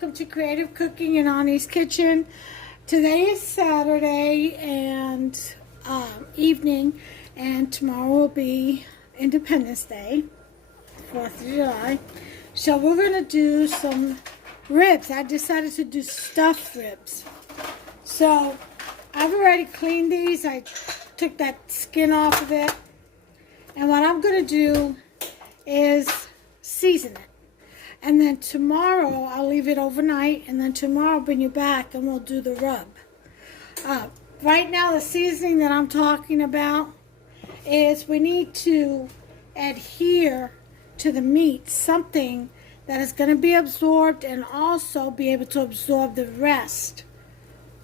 welcome to Creative Cooking in Ani's Kitchen. Today is Saturday and evening, and tomorrow will be Independence Day, 4th of July. So we're going to do some ribs. I decided to do stuffed ribs. So I've already cleaned these. I took that skin off of it. And what I'm going to do is season it. And then tomorrow, I'll leave it overnight, and then tomorrow I'll bring you back and we'll do the rub. Right now, the seasoning that I'm talking about is we need to adhere to the meat something that is going to be absorbed and also be able to absorb the rest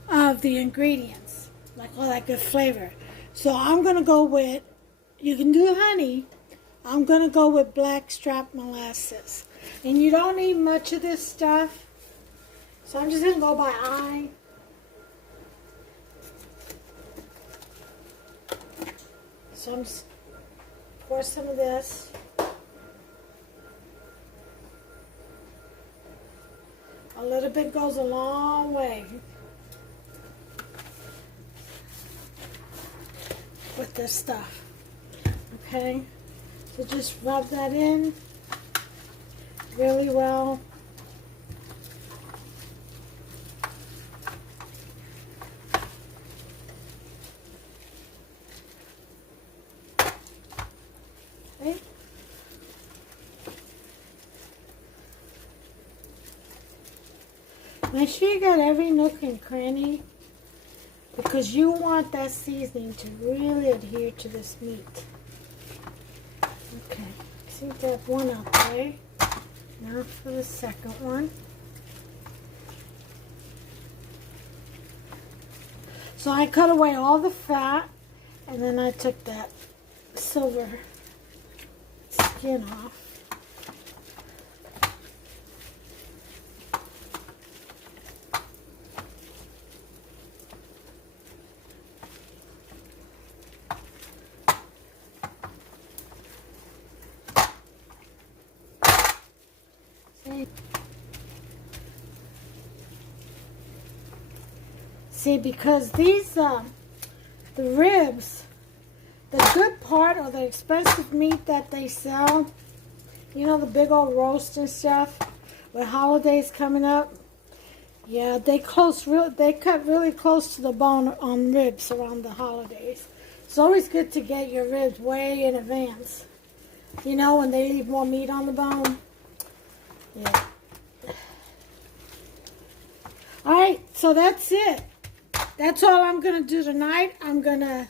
of the ingredients, like all that good flavor. So I'm going to go with, you can do honey, I'm going to go with blackstrap molasses. And you don't need much of this stuff, so I'm just going to go by eye. So I'm just pour some of this. A little bit goes a long way with this stuff. Okay, so just rub that in really well. Okay. Make sure you got every nook and cranny, because you want that seasoning to really adhere to this meat. Okay, see that one out there. Now for the second one. So I cut away all the fat, and then I took that silver skin off. See, because these, the ribs, the good part or the expensive meat that they sell, you know, the big old roast and stuff, with holidays coming up, yeah, they cut really close to the bone on ribs around the holidays. It's always good to get your ribs way in advance, you know, when they leave more meat on the bone. Yeah. Alright, so that's it. That's all I'm going to do tonight. I'm going to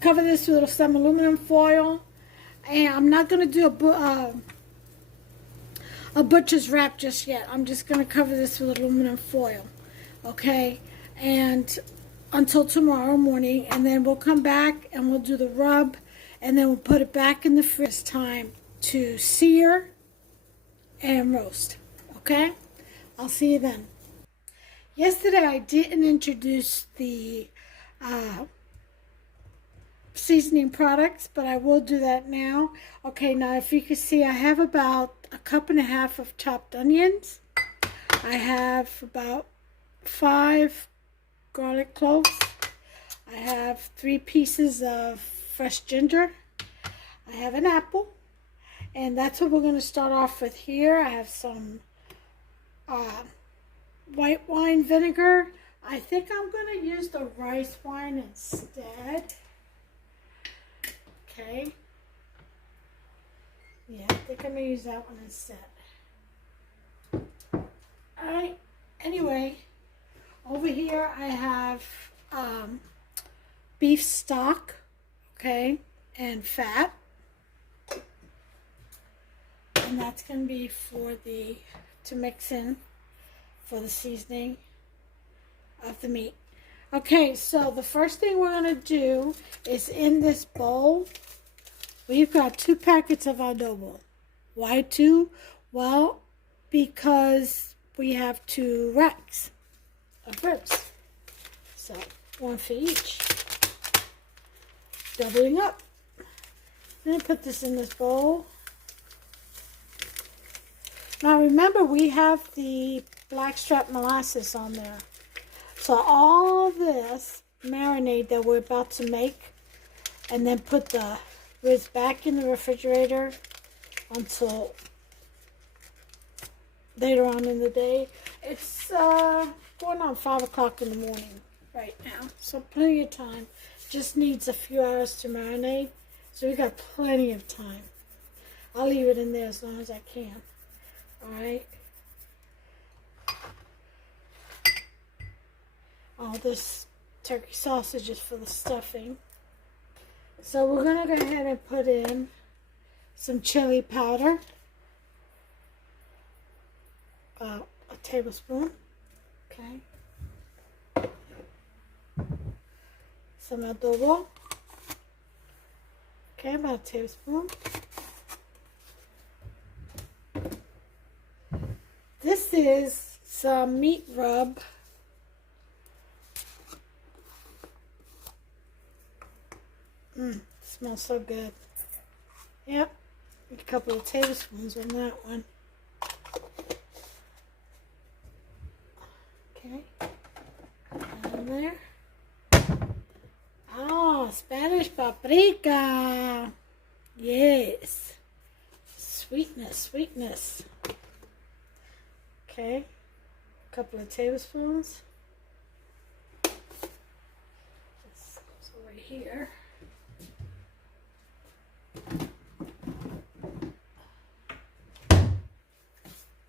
cover this with some aluminum foil. And I'm not going to do a butcher's wrap just yet. I'm just going to cover this with aluminum foil. Okay? And until tomorrow morning. And then we'll come back and we'll do the rub. And then we'll put it back in the fridge. It's time to sear and roast. Okay? I'll see you then. Yesterday I didn't introduce the seasoning products, but I will do that now. Okay, now if you can see, I have about 1.5 cups of chopped onions. I have about 5 garlic cloves. I have 3 pieces of fresh ginger. I have an apple. And that's what we're going to start off with here. I have some white wine vinegar. I think I'm going to use the rice wine instead. Okay. Yeah, I think I'm going to use that one instead. Alright. Anyway, over here I have beef stock. Okay. And fat. And that's going to be to mix in for the seasoning of the meat. Okay, so the first thing we're going to do is in this bowl, we've got 2 packets of adobo. Why 2? Well, because we have 2 racks of ribs. So, 1 for each. Doubling up. I'm going to put this in this bowl. Now remember, we have the blackstrap molasses on there. So all this marinade that we're about to make, and then put the ribs back in the refrigerator until later on in the day. It's going on 5 o'clock in the morning right now, so plenty of time. Just needs a few hours to marinate, so we got plenty of time. I'll leave it in there as long as I can. Alright. All this turkey sausage is for the stuffing. So we're going to go ahead and put in some chili powder. A tablespoon. Okay. Some adobo. Okay, about a tablespoon. This is some meat rub. Smells so good. Yep, a couple of tablespoons on that one. Okay, down there. Oh, Spanish paprika. Yes. Sweetness, sweetness. Okay, a couple of tablespoons. This goes over here.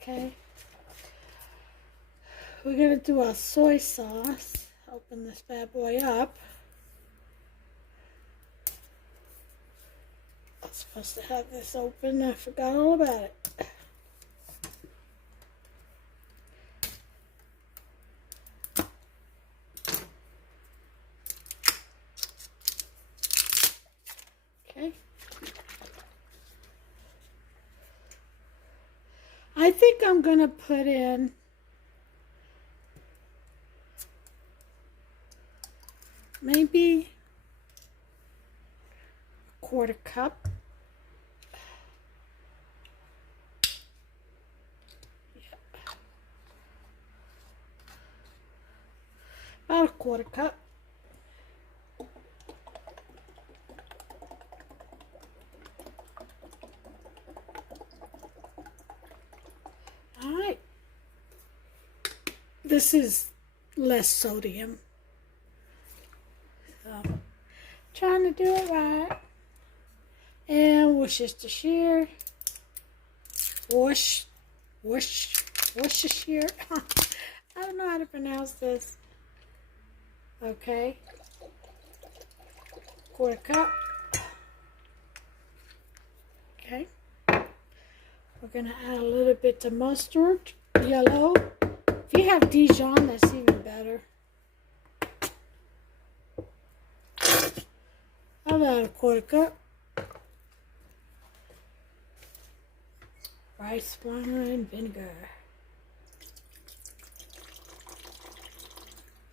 Okay, we're going to do our soy sauce. Open this bad boy up. I was supposed to have this open. I forgot all about it. Okay. I think I'm going to put in maybe a 1/4 cup. About a 1/4 cup. Alright. This is less sodium. So, trying to do it right. And Worcestershire. Worcestershire. I don't know how to pronounce this. Okay. 1/4 cup. Okay. We're going to add a little bit of mustard, yellow. If you have Dijon, that's even better. About a 1/4 cup. Rice wine vinegar.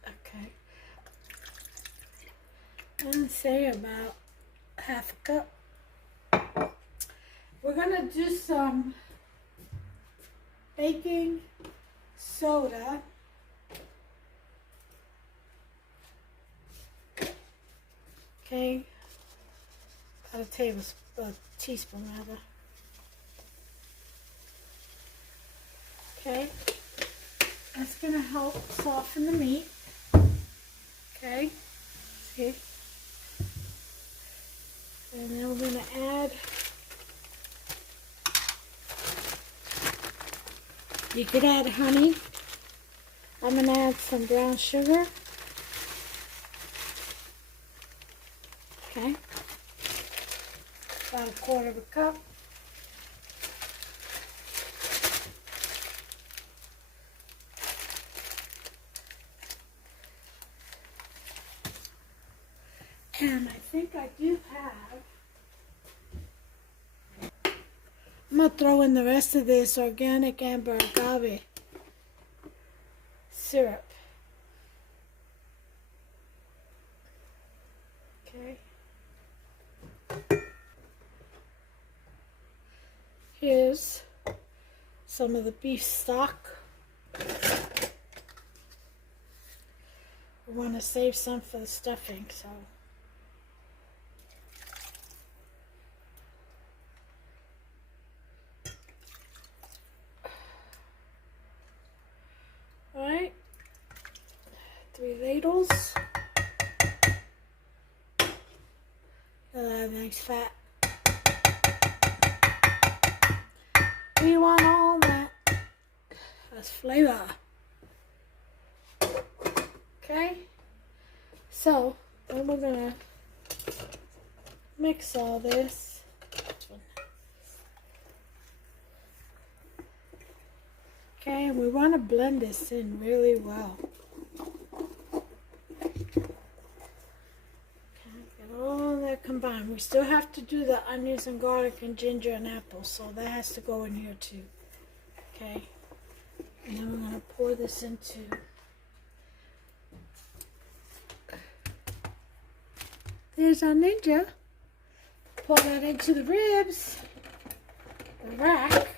Okay. And say about 1/2 cup. We're going to do some baking soda. Okay. About a teaspoon rather. Okay. That's going to help soften the meat. Okay. See? And then we're going to add, you could add honey. I'm going to add some brown sugar. Okay. About a 1/4 cup. And I think I do have, I'm going to throw in the rest of this organic amber agave syrup. Okay. Here's some of the beef stock. We want to save some for the stuffing, so. All right, 3 ladles. Nice fat. We want all that. That's flavor. Okay, so then we're gonna mix all this. Okay, and we want to blend this in really well. Get all that combined. We still have to do the onions and garlic and ginger and apple, so that has to go in here too. Okay, and then we're going to pour this into there's our ninja. Pour that into the ribs, the rack.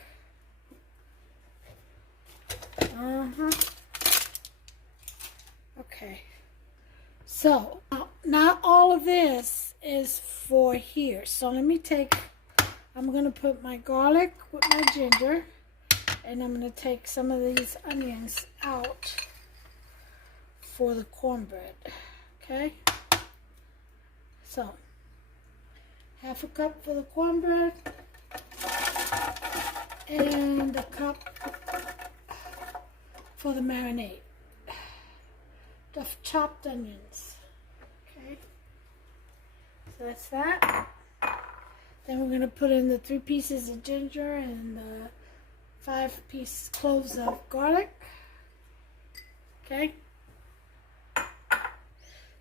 Okay, so not all of this is for here. So let me I'm going to put my garlic with my ginger, and I'm going to take some of these onions out for the cornbread. Okay, so half a cup for the cornbread and a cup for the marinade. The chopped onions. Okay, so that's that. Then we're going to put in the 3 pieces of ginger and the 5 cloves of garlic. Okay,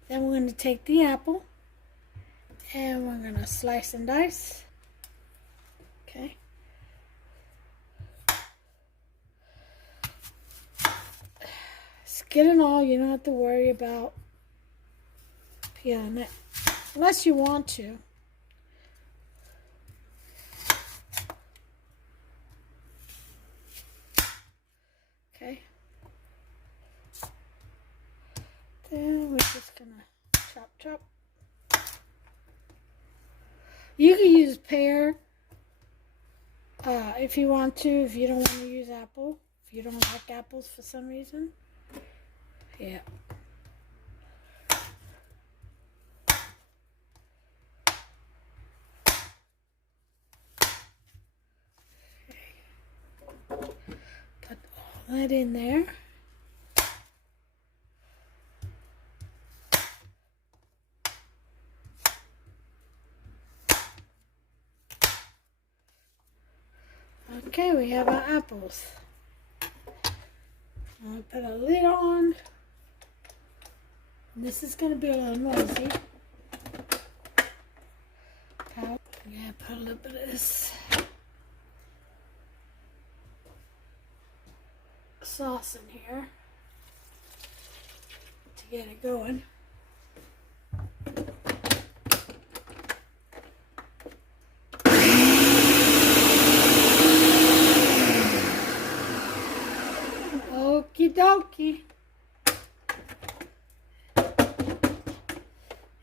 then we're going to take the apple and we're going to slice and dice. Okay, skin and all, you don't have to worry about peeling it unless you want to. Okay, then we're just gonna chop. You can use pear if you want to, if you don't want to use apple, if you don't like apples for some reason. Yeah. Put all that in there. Okay, we have our apples. I'll put a lid on. This is going to be a little noisy. Yeah, put a little bit of this sauce in here to get it going. Okie dokie.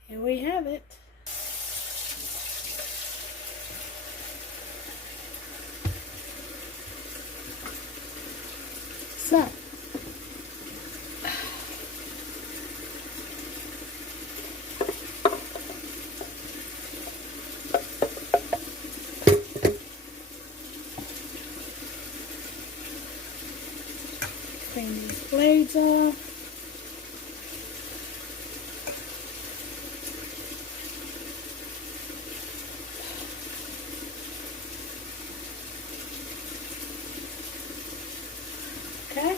Here we have it. So, clean these blades off. Okay.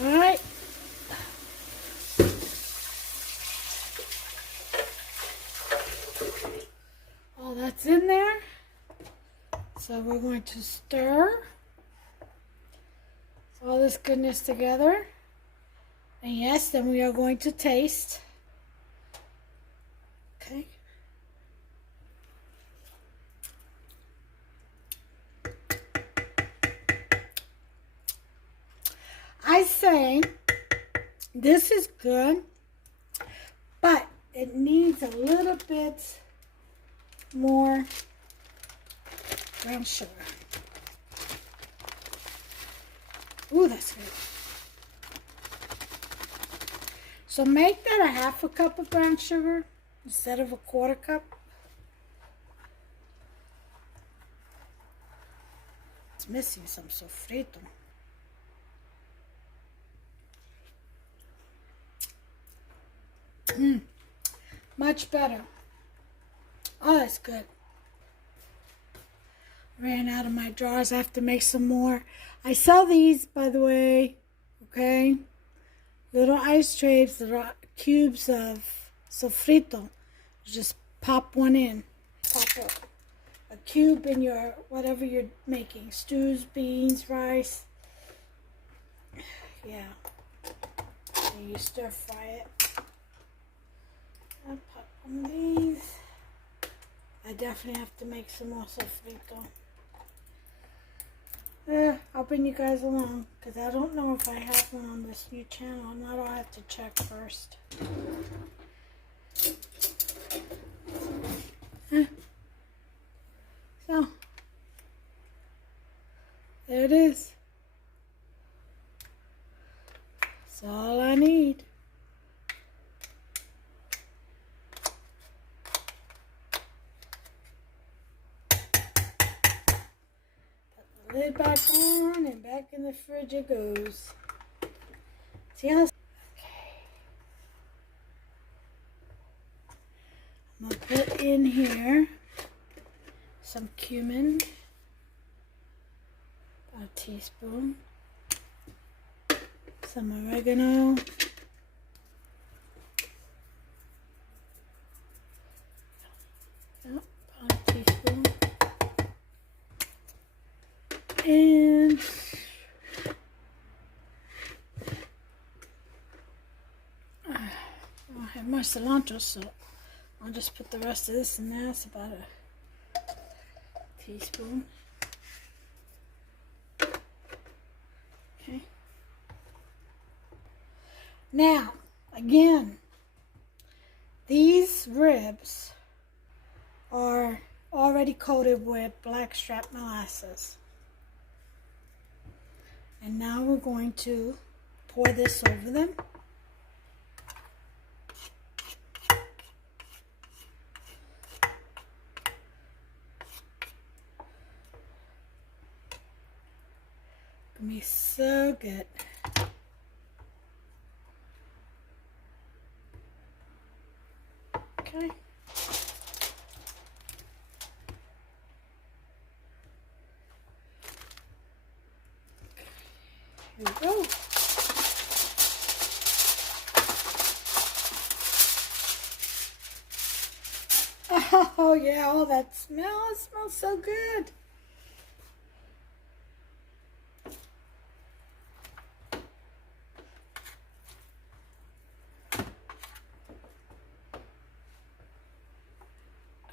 All right. All that's in there. Let's So we're going to stir all this goodness together. And yes, then we are going to taste. Okay. I say this is good, but it needs a little bit more brown sugar. Ooh, that's good. So make that a half a cup of brown sugar instead of a quarter cup. It's missing some sofrito. Much better. Oh, that's good. Ran out of my jars. I have to make some more. I sell these, by the way. Okay. Little ice trays, little cubes of sofrito. Just pop one in. Pop a cube in your, whatever you're making. Stews, beans, rice. Yeah. And you stir fry it. I'll pop one of these. I definitely have to make some more sofrito. I'll bring you guys along because I don't know if I have one on this new channel. Now I'll have to check first. So, there it is. That's all I need. Lid back on and back in the fridge it goes. See how? Okay. I'm gonna put in here some cumin, about a teaspoon, some oregano, about a teaspoon. And I don't have much cilantro, so I'll just put the rest of this in there. It's about a teaspoon. Okay. Now, again, these ribs are already coated with blackstrap molasses. And now we're going to pour this over them. Gonna be so good. Okay. Here we go. Oh yeah, all that smell. It smells so good.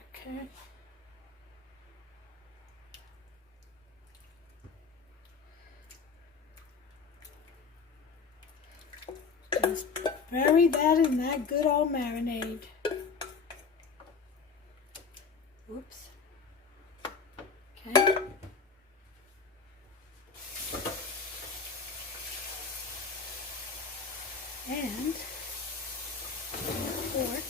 Okay. Just bury that in that good old marinade. Oops. Okay. And pork.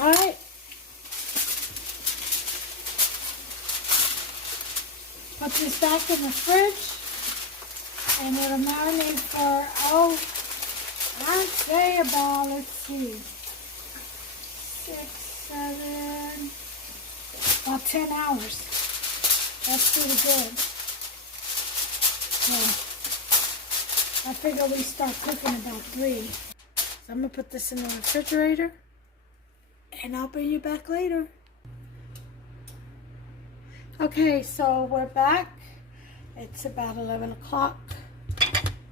All right. Put this back in the fridge. And it'll marinate for, oh, I'd say about, let's see, 6, 7, about 10 hours. That's pretty good. Yeah. I figure we start cooking about 3. So I'm going to put this in the refrigerator. And I'll bring you back later. Okay, so we're back. It's about 11 o'clock.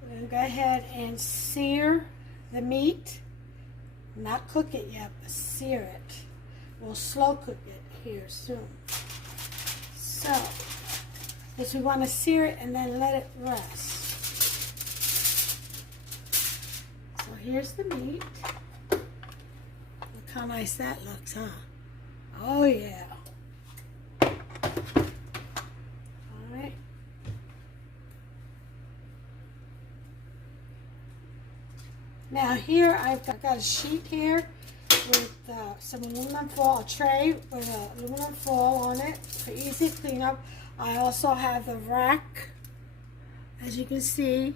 We're going to go ahead and sear the meat. Not cook it yet, but sear it. We'll slow cook it here soon. So, because we want to sear it and then let it rest. So here's the meat. Look how nice that looks, huh? Oh yeah. Alright. Now here I've got a sheet here with some aluminum foil, a tray with aluminum foil on it for easy cleanup. I also have the rack, as you can see,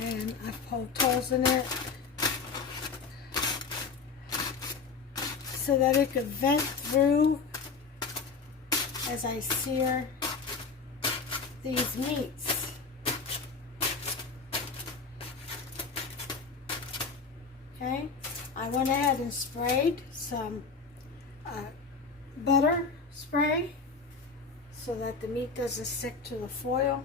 and I've poked holes in it so that it could vent through as I sear these meats. Okay, I went ahead and sprayed some butter spray so that the meat doesn't stick to the foil.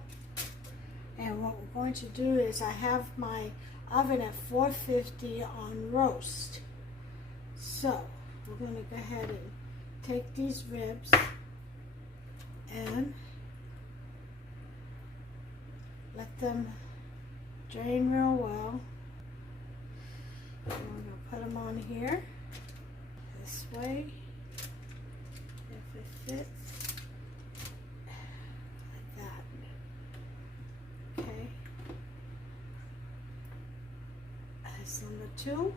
And what we're going to do is I have my oven at 450 on roast. So we're going to go ahead and take these ribs and let them drain real well. And we're going to put them on here this way if it fits, like that. Okay, that's number 2.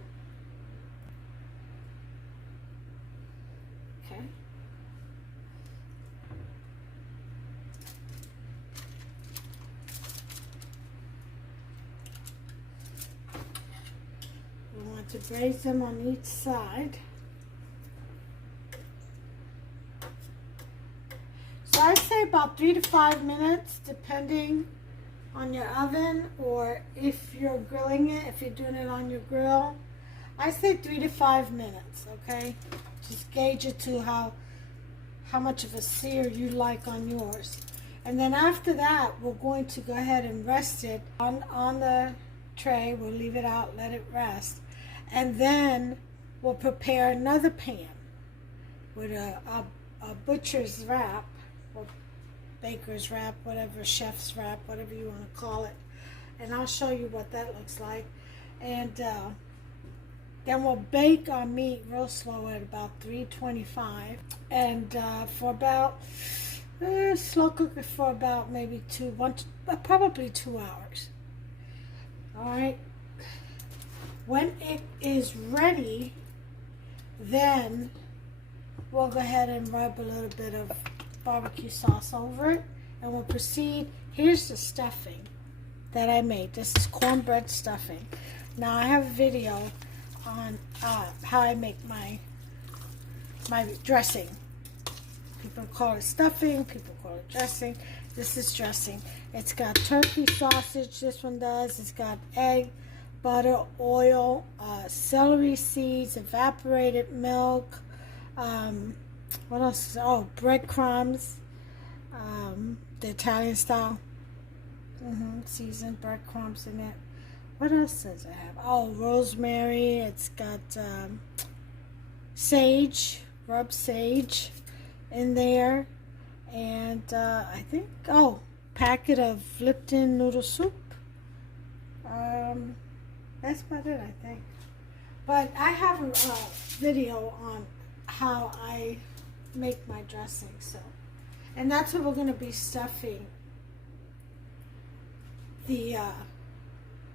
Okay. We want to braise them on each side. So I'd say about 3 to 5 minutes, depending on your oven, or if you're grilling it, if you're doing it on your grill. I say 3 to 5 minutes, okay? Just gauge it to how much of a sear you like on yours. And then after that, we're going to go ahead and rest it on the tray. We'll leave it out, let it rest. And then we'll prepare another pan with a butcher's wrap, or baker's wrap, whatever, chef's wrap, whatever you want to call it. And I'll show you what that looks like. And then we'll bake our meat real slow at about 325. And for about, slow cook it for about maybe probably 2 hours. Alright. When it is ready, then we'll go ahead and rub a little bit of barbecue sauce over it, and we'll proceed. Here's the stuffing that I made. This is cornbread stuffing. Now I have a video on how I make my dressing. People call it stuffing, people call it dressing. This is dressing. It's got turkey sausage, this one does. It's got egg, butter, oil, celery seeds, evaporated milk, what else? Oh, breadcrumbs, the Italian style, seasoned breadcrumbs in it. What else does it have? Oh, rosemary. It's got sage, rubbed sage in there, and I think, packet of Lipton noodle soup. That's about it, I think. But I have a video on how I make my dressing, so, and that's what we're going to be stuffing the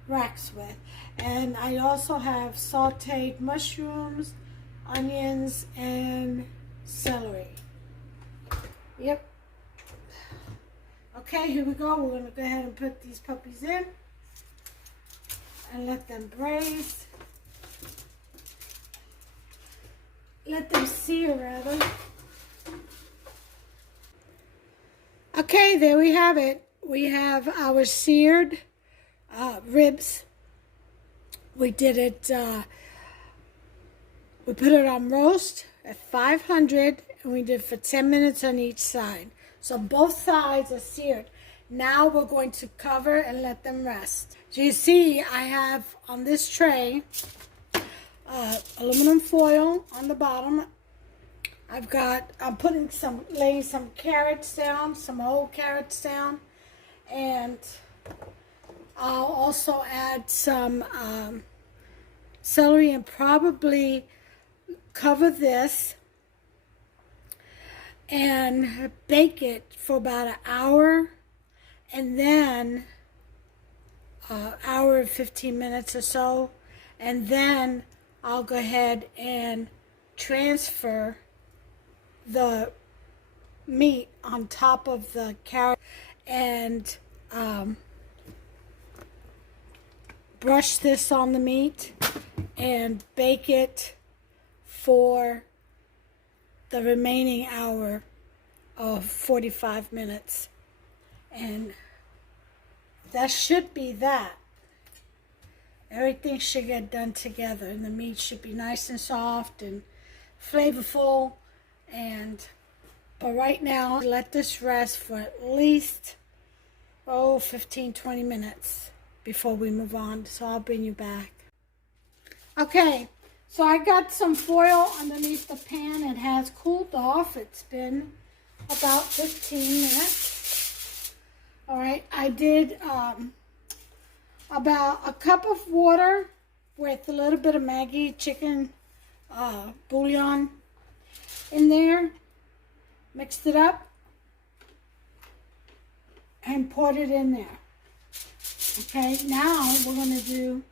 racks with. And I also have sauteed mushrooms, onions, and celery. Yep. Okay, here we go. We're going to go ahead and put these puppies in. and let them braise. Let them sear, rather. Okay, there we have it. We have our seared ribs. We did it, we put it on roast at 500, and we did it for 10 minutes on each side. So both sides are seared. Now we're going to cover and let them rest. So you see, I have on this tray aluminum foil on the bottom. I'm laying some carrots down, some whole carrots down, and I'll also add some celery and probably cover this and bake it for about an hour, and then hour and 15 minutes or so, and then I'll go ahead and transfer the meat on top of the carrot and brush this on the meat and bake it for the remaining hour of 45 minutes. And that should be that. Everything should get done together, and the meat should be nice and soft and flavorful. But right now, let this rest for at least 15-20 minutes before we move on. So I'll bring you back. Okay, so I got some foil underneath the pan. It has cooled off. It's been about 15 minutes. All right, I did about a cup of water with a little bit of Maggi chicken bouillon in there. Mixed it up and poured it in there. Okay, now we're going to do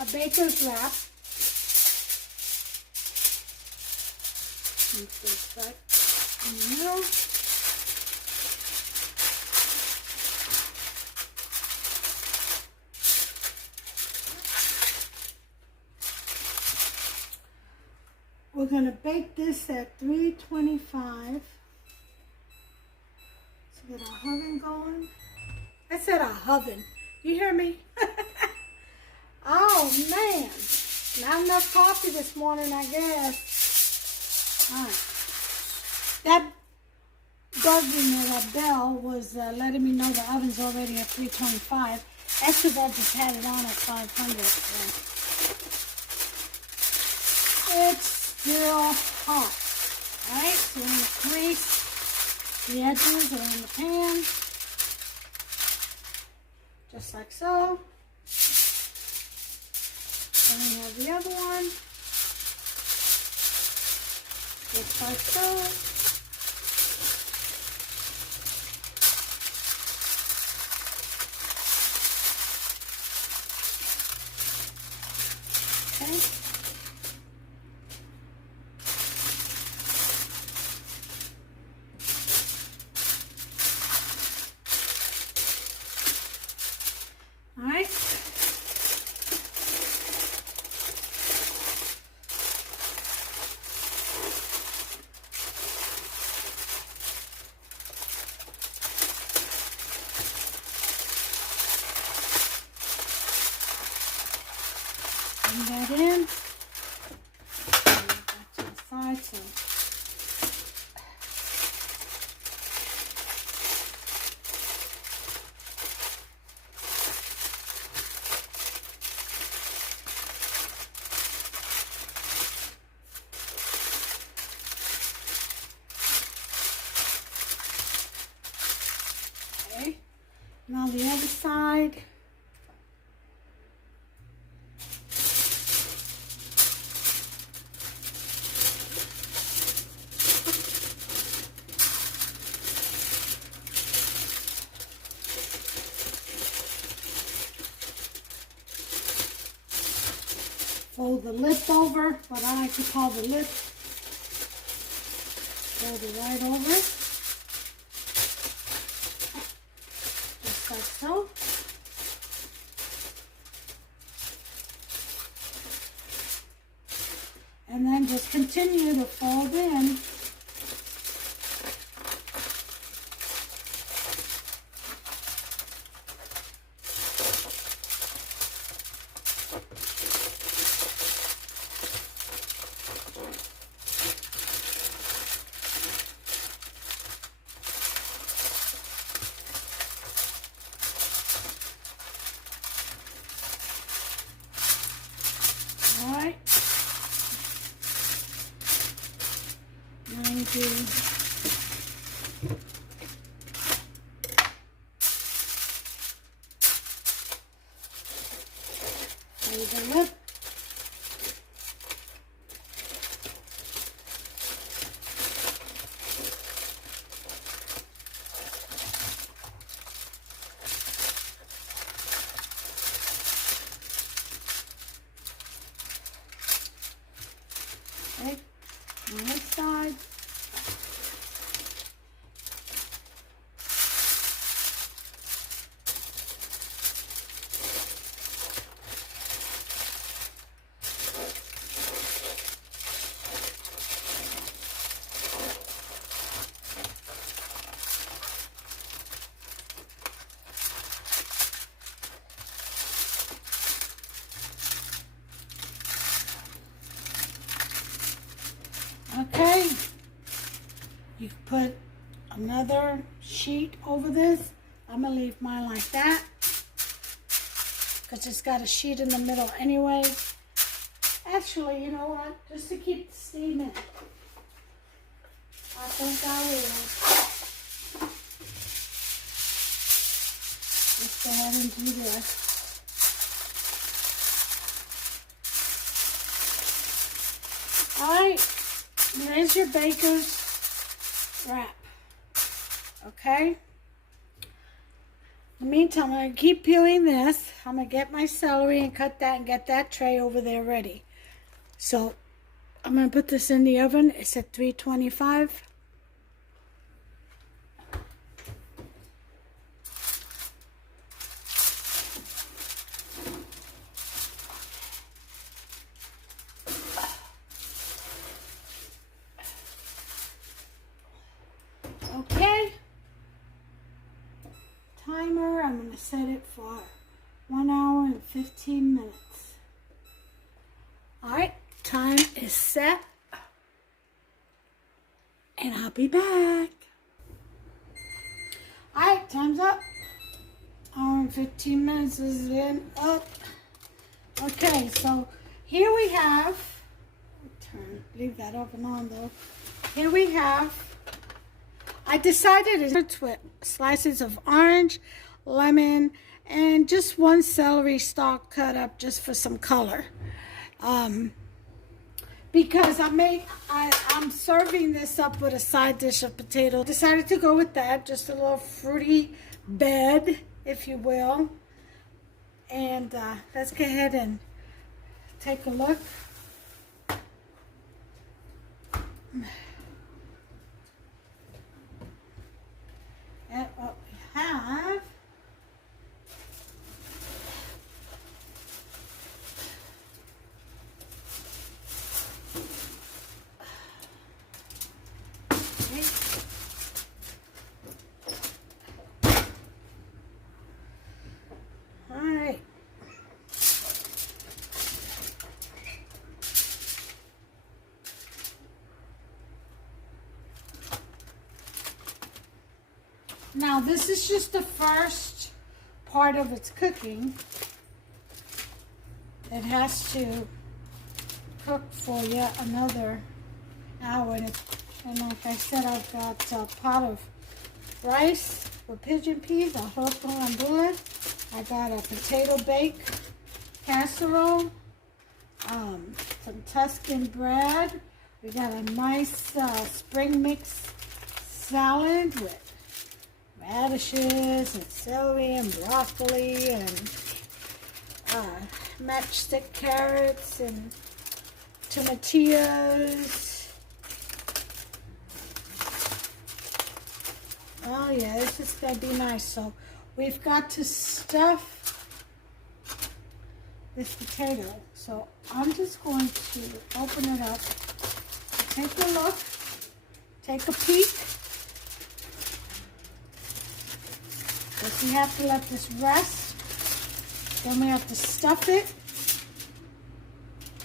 a baker's wrap. Put this right in the middle. We're going to bake this at 325. So get our oven going. I said a oven. You hear me? Oh man, not enough coffee this morning, I guess. All right. That buzzing or that bell was letting me know the oven's already at 325. That's because I just had it on at 500. So. It's still hot. All right, so we're going to grease the edges around the pan, just like so. Then we have the other one, just like so. Okay. All right. Bring that in. Bring it back to the side. So. Okay. Now the other side. Fold the lip over, what I like to call the lip. Fold it right over. Just like so. just continue to fold in. All right. 90. Hold the lip. Okay, on this side. Okay, you put another sheet over this. I'm gonna leave mine like that because it's got a sheet in the middle anyway. Actually, you know what? Just to keep the steam in, I think I will. Let's go ahead and do this. All right. There's your baker's wrap, okay? In the meantime, I'm going to keep peeling this. I'm going to get my celery and cut that and get that tray over there ready. So, I'm going to put this in the oven. It's at 325. Okay, timer, I'm going to set it for 1 hour and 15 minutes. Alright, time is set, and I'll be back. Alright, time's up. Hour and 15 minutes is in up. Okay, so here we have, leave that open on though. Here we have, I decided to put slices of orange, lemon, and just one celery stalk cut up just for some color. Because I'm serving this up with a side dish of potato. Decided to go with that, just a little fruity bed, if you will. And let's go ahead and take a look. At what we have. Okay. All right. Now this is just the first part of its cooking. It has to cook for yet another hour. And like I said, I've got a pot of rice with pigeon peas, a arroz con gandules. I got a potato bake casserole, some Tuscan bread. We got a nice spring mix salad with radishes and celery and broccoli and matchstick carrots and tomatillos. Oh yeah, this is going to be nice. So we've got to stuff this potato. So I'm just going to open it up take a look, take a peek. Guess we have to let this rest. Then we have to stuff it.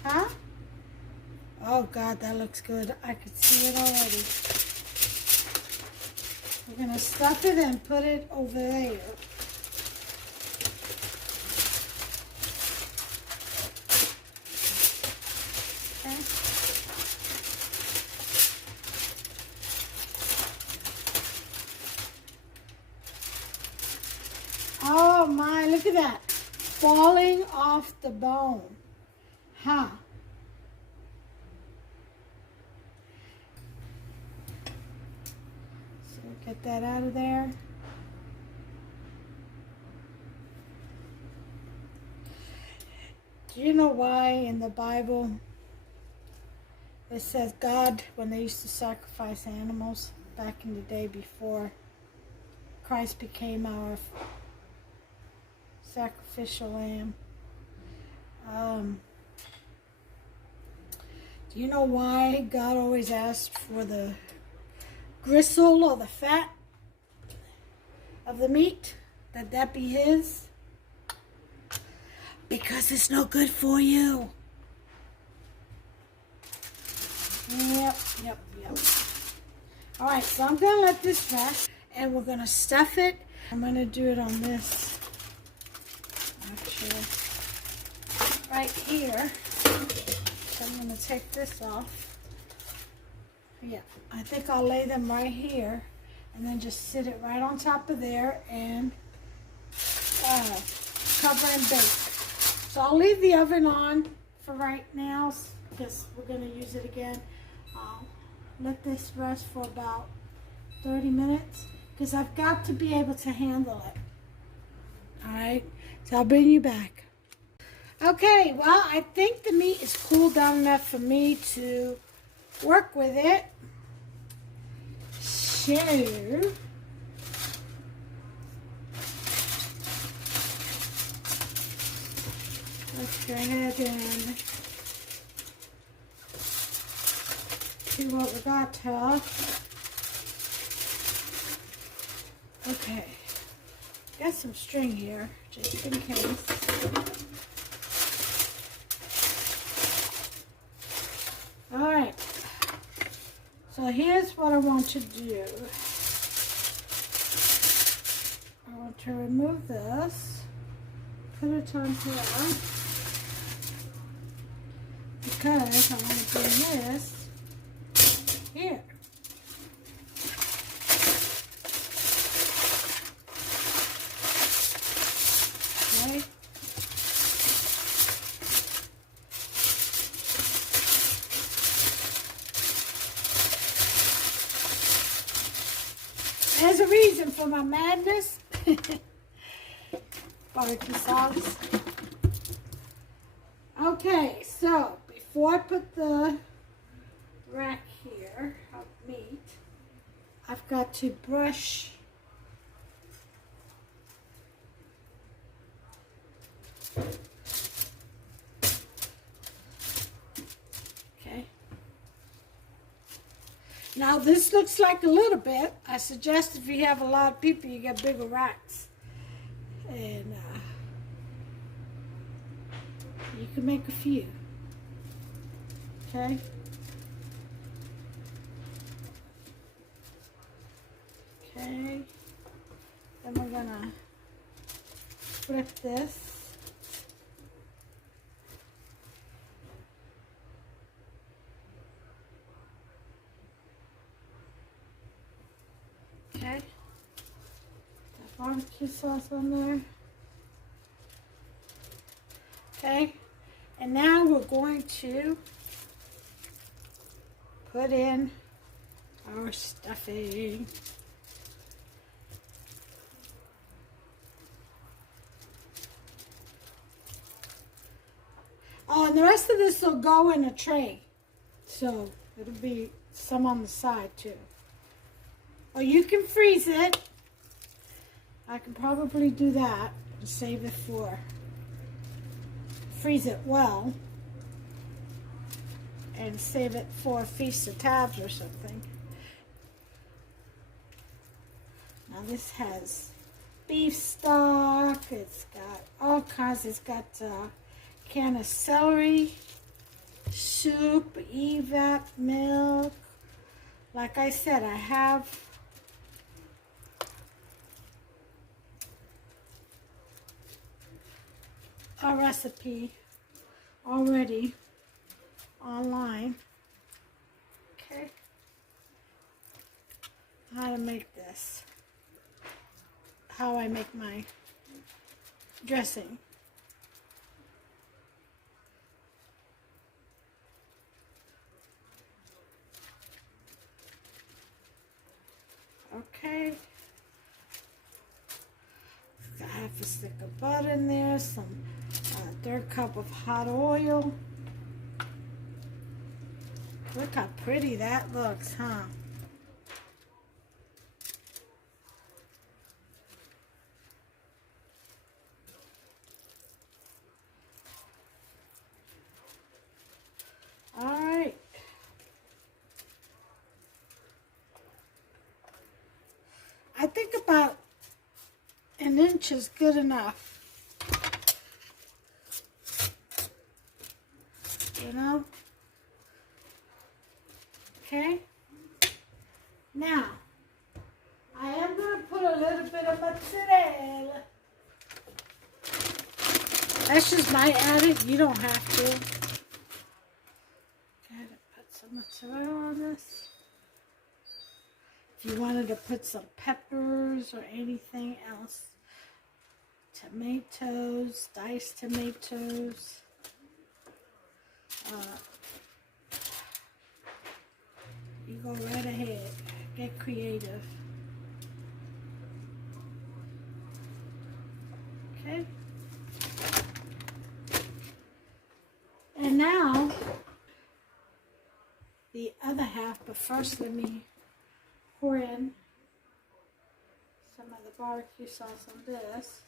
Huh? Oh God, that looks good. I could see it already. We're gonna stuff it and put it over there. Okay. Oh my, look at that. Falling off the bone. Huh. So get that out of there. Do you know why in the Bible it says God, when they used to sacrifice animals back in the day before Christ became our sacrificial lamb? Do you know why God always asked for the gristle or the fat of the meat? That be his? Because it's no good for you. Yep. All right, so I'm going to let this rest, and we're going to stuff it. I'm going to do it on this, actually, right here. So I'm going to take this off. Yeah, I think I'll lay them right here, and then just sit it right on top of there and cover and bake. So I'll leave the oven on for right now because we're going to use it again. I'll let this rest for about 30 minutes because I've got to be able to handle it. All right, so I'll bring you back. Okay, well, I think the meat is cooled down enough for me to work with it. So, let's go ahead and see what we got here. Okay, got some string here, just in case. All right, so here's what I want to do. I want to remove this, put it on here, because I want to bring this here. Okay. There's a reason for my madness. Barbecue sauce. Okay, so before I put the rack here of meat, I've got to brush Now this looks like a little bit. I suggest if you have a lot of people, you get bigger racks. And you can make a few. Okay? Okay. Then we're gonna flip this. Okay, got barbecue sauce on there. Okay, and now we're going to put in our stuffing. Oh, and the rest of this will go in a tray, so it'll be some on the side too. Or you can freeze it. I can probably do that and save it for, freeze it well. and save it for a Feast of Tabs or something. Now this has beef stock, it's got all kinds, it's got a can of celery, soup, evap, milk. Like I said, I have a recipe already online. Okay, how to make this, how I make my dressing. Okay, got half a stick of butter in there, some third cup of hot oil. Look how pretty that looks, huh? All right. I think about an inch is good enough. You know? Okay? Now, I am going to put a little bit of mozzarella. That's just my added. You don't have to. Gotta put some mozzarella on this. If you wanted to put some peppers or anything else. Tomatoes, diced tomatoes. You go right ahead. Get creative. Okay? And now, the other half, but first let me pour in some of the barbecue sauce on this.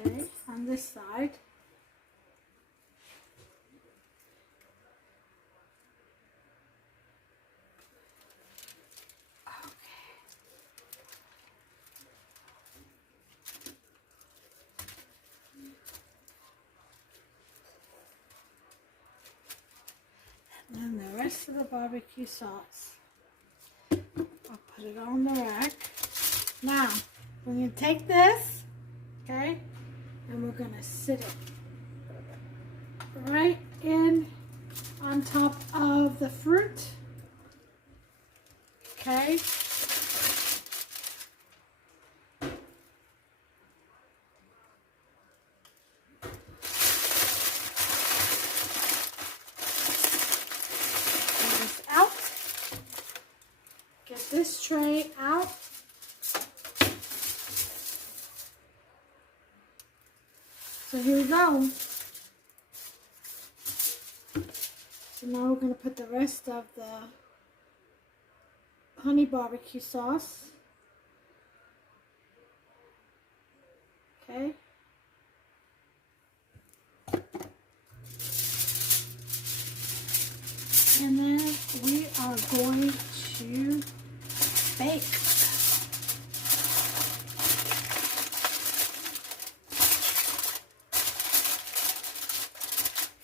Okay, on this side. And the rest of the barbecue sauce, I'll put it on the rack. Now, we're going to take this, okay, and we're going to sit it right in on top of the fruit, okay. This tray out. So here we go. So now we're going to put the rest of the honey barbecue sauce. Okay. And then we are going to bake.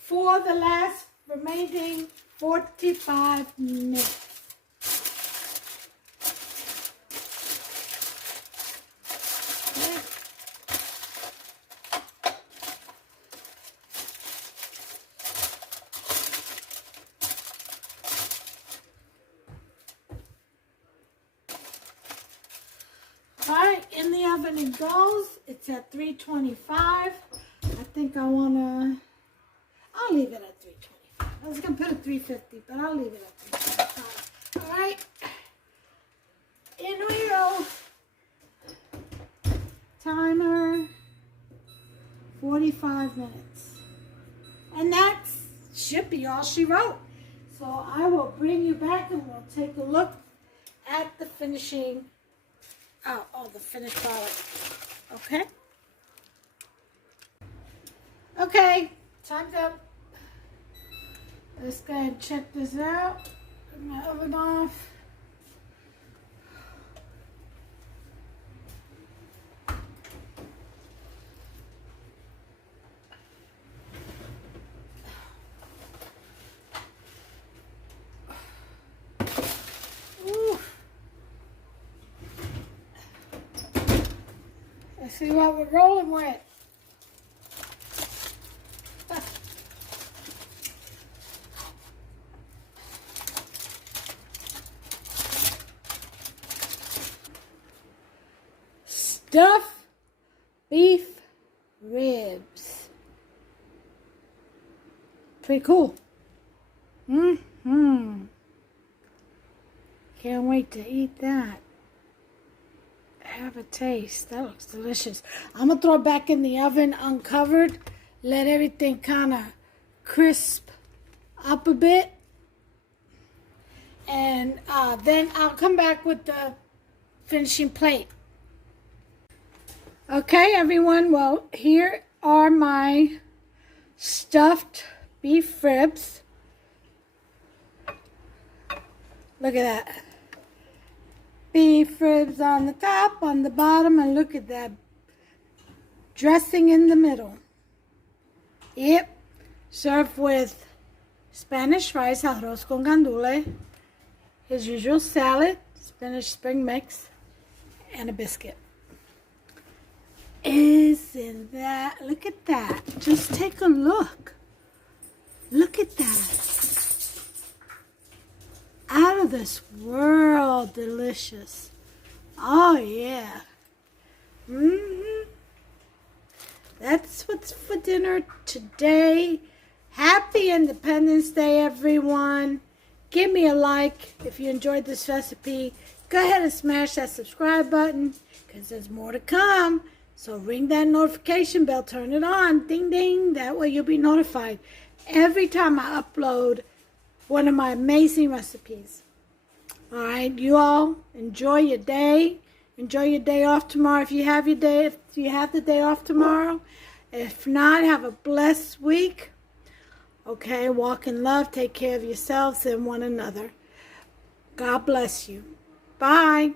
For the last remaining 45 minutes. Okay. Alright, in the oven it goes. It's at 325. I think I'll leave it at 325. I was going to put it 350, but I'll leave it at 325. Alright, in we go. Timer, 45 minutes. And that should be all she wrote. So I will bring you back and we'll take a look at the finishing. The finished product. Okay? Okay, Time's up. Let's go ahead and check this out. Put my oven off. Ooh. Let's see what we're rolling with. Stuffed beef ribs. Pretty cool. Can't wait to eat that. Have a taste. That looks delicious. I'm going to throw it back in the oven uncovered. Let everything kind of crisp up a bit. And then I'll come back with the finishing plate. Okay, everyone. Well, here are my stuffed beef ribs. Look at that. Beef ribs on the top, on the bottom, and look at that dressing in the middle. Yep. Served with Spanish rice, arroz con gandules, his usual salad, spinach spring mix, and a biscuit. Isn't that, look at that. Just take a look. Look at that. Out of this world delicious. Oh yeah. That's what's for dinner today. Happy Independence Day, everyone. Give me a like if you enjoyed this recipe. Go ahead and smash that subscribe button because there's more to come. So ring that notification bell, turn it on, ding ding. That way you'll be notified every time I upload one of my amazing recipes. All right, you all enjoy your day. Enjoy your day off tomorrow if you have your day. If you have the day off tomorrow. If not, have a blessed week. Okay, walk in love. Take care of yourselves and one another. God bless you. Bye.